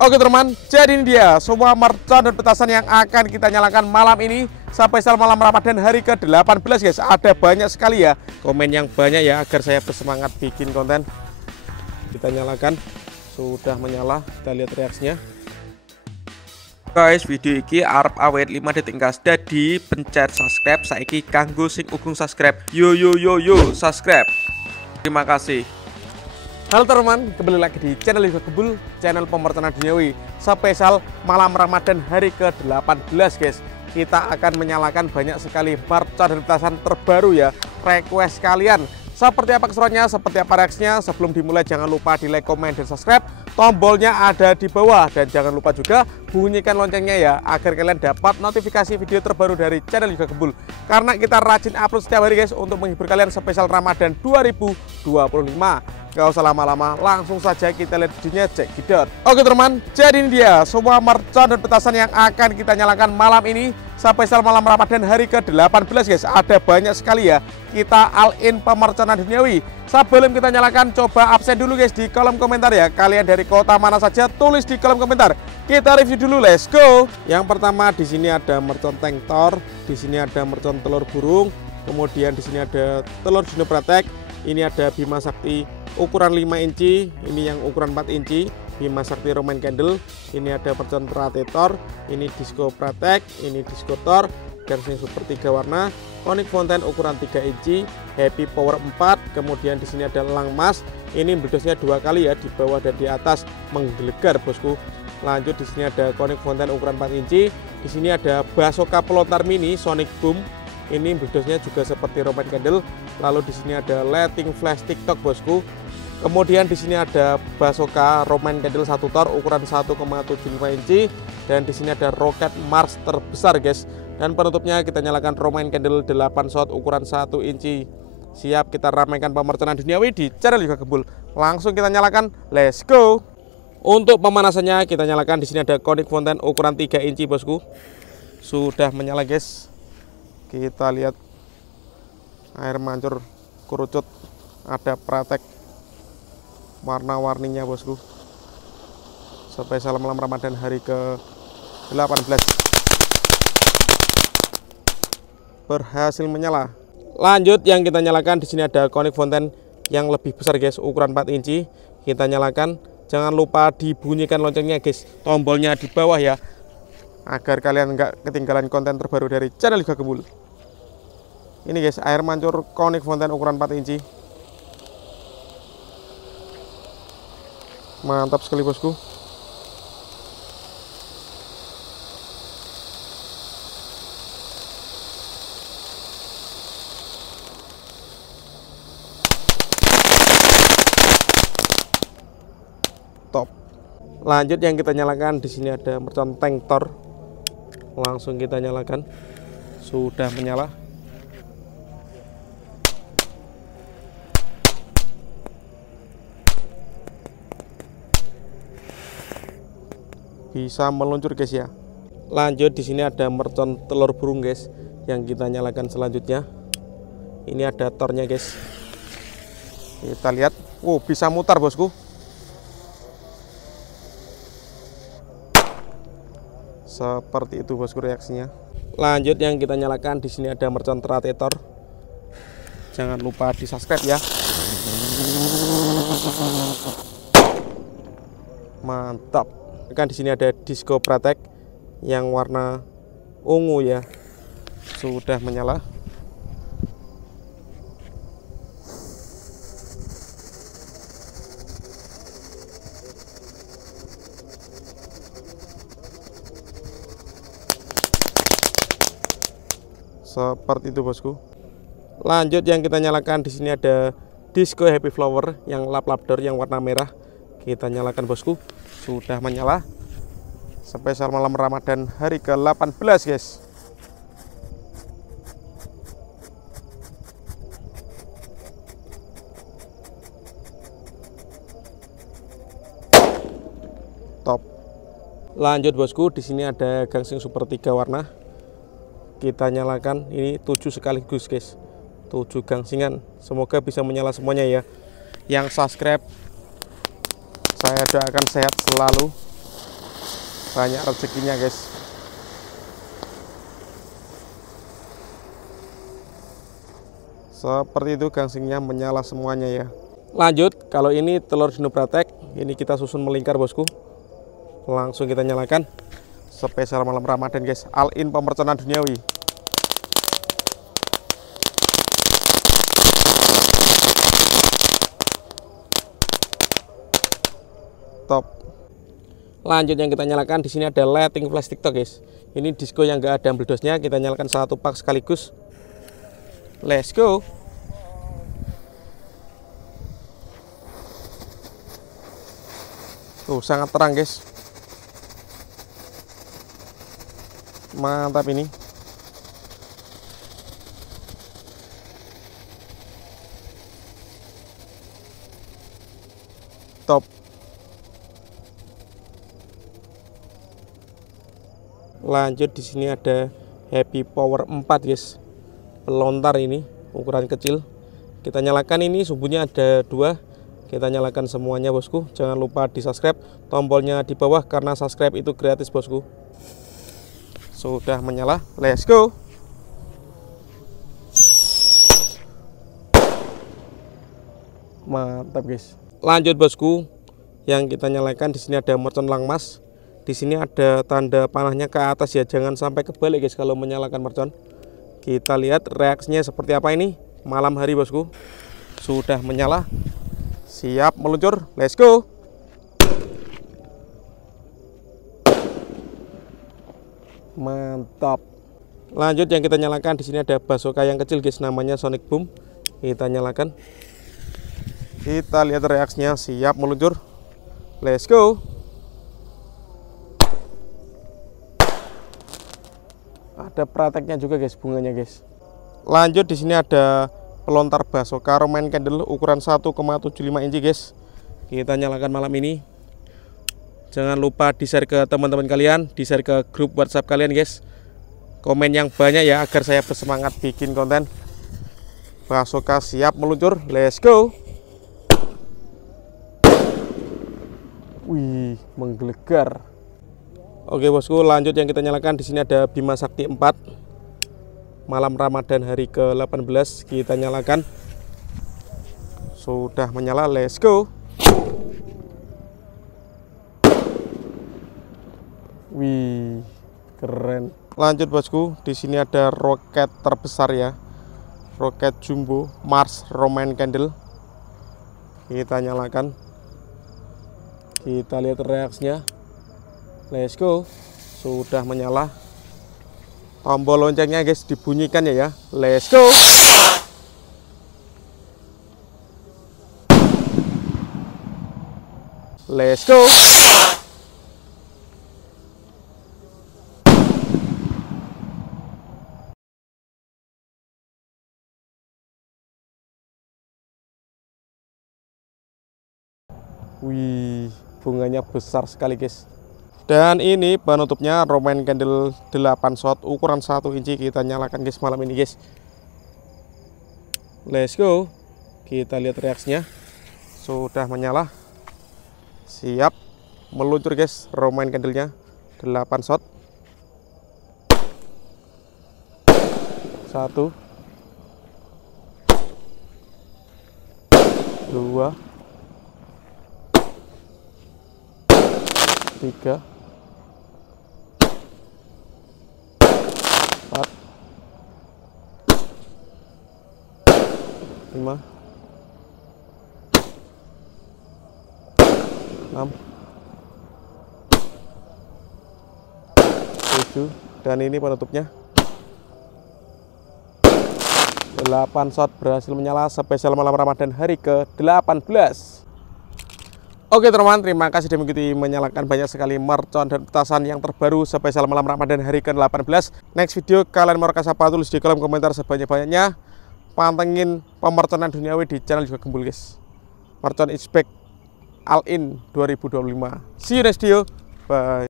Oke teman, jadi ini dia semua mercon dan petasan yang akan kita nyalakan malam ini spesial malam Ramadan hari ke-18 guys. Ada banyak sekali ya, komen yang banyak ya agar saya bersemangat bikin konten. Kita nyalakan, sudah menyala, kita lihat reaksinya. Guys, video ini arep awet 5 detik gas. Jadi pencet subscribe saiki kanggo sing ugung subscribe. Yo subscribe. Terima kasih. Halo teman, kembali lagi di channel Liga Gebul, channel pemercon duniawi spesial malam Ramadan hari ke-18 guys. Kita akan menyalakan banyak sekali mercon dan petasan terbaru ya, request kalian. Seperti apa keseruannya, seperti apa reaksinya. Sebelum dimulai jangan lupa di like, komen, dan subscribe. Tombolnya ada di bawah. Dan jangan lupa juga bunyikan loncengnya ya, agar kalian dapat notifikasi video terbaru dari channel Liga Gebul. Karena kita rajin upload setiap hari guys, untuk menghibur kalian spesial Ramadan 2025. Gak usah lama-lama, langsung saja kita lihat videonya, cek gidot. Oke teman, jadi ini dia semua mercon dan petasan yang akan kita nyalakan malam ini spesial malam Ramadan hari ke-18 guys. Ada banyak sekali ya, kita all in pemerconan duniawi. Sebelum kita nyalakan, coba absen dulu guys di kolom komentar ya. Kalian dari kota mana saja, tulis di kolom komentar. Kita review dulu, let's go. Yang pertama di sini ada mercon tank Thor, di sini ada mercon telur burung, kemudian di sini ada telur Dino Pratek, ini ada Bima Sakti ukuran 5 inci, ini yang ukuran 4 inci, Bima Sakti Roman Candle, ini ada mercon Pratetor, ini Disco Pratek, ini Disco Thor, garisnya super 3 warna, Onyx Fountain ukuran 3 inci, Happy Power 4, kemudian di sini ada elang mas, ini meletusnya 2 kali ya, di bawah dan di atas menggelegar bosku. Lanjut di sini ada Onyx Fountain ukuran 4 inci, di sini ada Basoka Pelontar Mini Sonic Boom, ini meletusnya juga seperti Roman Candle. Lalu di sini ada Lighting Flash TikTok bosku. Kemudian di sini ada Basoka Roman Candle 1 Thor ukuran 1,75 inci, dan di sini ada Rocket Mars terbesar guys. Dan penutupnya kita nyalakan Roman Candle 8 shot ukuran 1 inci. Siap kita ramaikan pemerconan duniawi di channel Liga Gebul. Langsung kita nyalakan, let's go. Untuk pemanasannya kita nyalakan, di sini ada Onyx Fountain ukuran 3 inci bosku. Sudah menyala guys. Kita lihat air mancur kerucut, ada Pratek warna-warninya bosku, spesial malam Ramadan hari ke-18 berhasil menyala. Lanjut yang kita nyalakan, di sini ada Onyx Fountain yang lebih besar guys, ukuran 4 inci. Kita nyalakan, jangan lupa dibunyikan loncengnya guys, tombolnya di bawah ya, agar kalian nggak ketinggalan konten terbaru dari channel Liga Gebul. Ini guys, air mancur Onyx Fountain ukuran 4 inci. Mantap sekali bosku. Top. Lanjut yang kita nyalakan, di sini ada mercon tank Thor. Langsung kita nyalakan. Sudah menyala. Bisa meluncur guys ya. Lanjut di sini ada mercon telur burung guys, yang kita nyalakan selanjutnya. Ini ada tornya guys. Kita lihat, wow, bisa mutar bosku. Seperti itu bosku reaksinya. Lanjut yang kita nyalakan, di sini ada mercon Pratetor. Jangan lupa di subscribe ya. Mantap. Kan di sini ada Disco Pratek yang warna ungu ya. Sudah menyala. Seperti itu bosku. Lanjut yang kita nyalakan, di sini ada Disco Happy Flower yang lap-lap door yang warna merah. Kita nyalakan bosku. Sudah menyala. Spesial malam Ramadan hari ke-18 guys. Top. Lanjut bosku, di sini ada gangsing super 3 warna. Kita nyalakan, ini 7 sekaligus guys. 7 gangsingan. Semoga bisa menyala semuanya ya. Yang subscribe, saya doakan sehat selalu. banyak rezekinya guys. Seperti itu, gangsingnya menyala semuanya ya. Lanjut, kalau ini telur dinobratek, ini kita susun melingkar bosku. Langsung kita nyalakan. Spesial malam Ramadan guys, all-in pemerconan duniawi. Top. Lanjut yang kita nyalakan, di sini ada lighting flash TikTok guys. Ini disco yang enggak ada ambledosnya, kita nyalakan satu pak sekaligus. Let's go. Tuh, sangat terang guys. Mantap ini. Top. Lanjut, di sini ada Happy Power 4 guys. Pelontar ini ukuran kecil, kita nyalakan. Ini sumbunya ada 2, kita nyalakan semuanya bosku. Jangan lupa di subscribe, tombolnya di bawah karena subscribe itu gratis bosku. Sudah menyala, let's go. Mantap guys. Lanjut bosku, yang kita nyalakan di sini ada mercon langmas. Di sini ada tanda panahnya ke atas ya, jangan sampai kebalik guys kalau menyalakan mercon. Kita lihat reaksinya seperti apa ini malam hari bosku. Sudah menyala, siap meluncur, let's go. Mantap. Lanjut yang kita nyalakan, di sini ada bazooka yang kecil guys, namanya Sonic Boom. Kita nyalakan. Kita lihat reaksinya, siap meluncur, let's go. Ada prakteknya juga guys, bunganya guys. Lanjut, di sini ada pelontar bazooka Roman Candle ukuran 1,75 inci guys. Kita nyalakan malam ini. Jangan lupa di share ke teman-teman kalian, di share ke grup WhatsApp kalian guys. Komen yang banyak ya agar saya bersemangat bikin konten. Bazooka siap meluncur, let's go. Wih, menggelegar. Oke bosku, lanjut yang kita nyalakan, di sini ada Bima Sakti 4. Malam Ramadan hari ke-18 kita nyalakan. Sudah menyala, let's go. Wih, keren. Lanjut bosku, di sini ada roket terbesar ya. Roket jumbo Mars Roman Candle. Kita nyalakan. Kita lihat reaksinya. Let's go. Sudah menyala. Tombol loncengnya guys dibunyikan ya. Let's go. Let's go. Wih, bunganya besar sekali guys. Dan ini penutupnya Roman Candle 8 shot ukuran 1 inci. Kita nyalakan guys malam ini guys. Let's go. Kita lihat reaksinya. Sudah menyala. Siap meluncur guys, Roman Candle-nya 8 shot. 1 2 3 4 5 6 7, dan ini penutupnya 8 shot berhasil menyala. Spesial malam Ramadan hari ke-18. Oke teman-teman, terima kasih sudah mengikuti menyalakan banyak sekali mercon dan petasan yang terbaru spesial malam Ramadan hari ke-18. Next video kalian mau rekas apa, tulis di kolom komentar sebanyak-banyaknya. Pantengin pemerconan duniawi di channel juga Gembul guys. Mercon is back all in 2025. See you next video. Bye.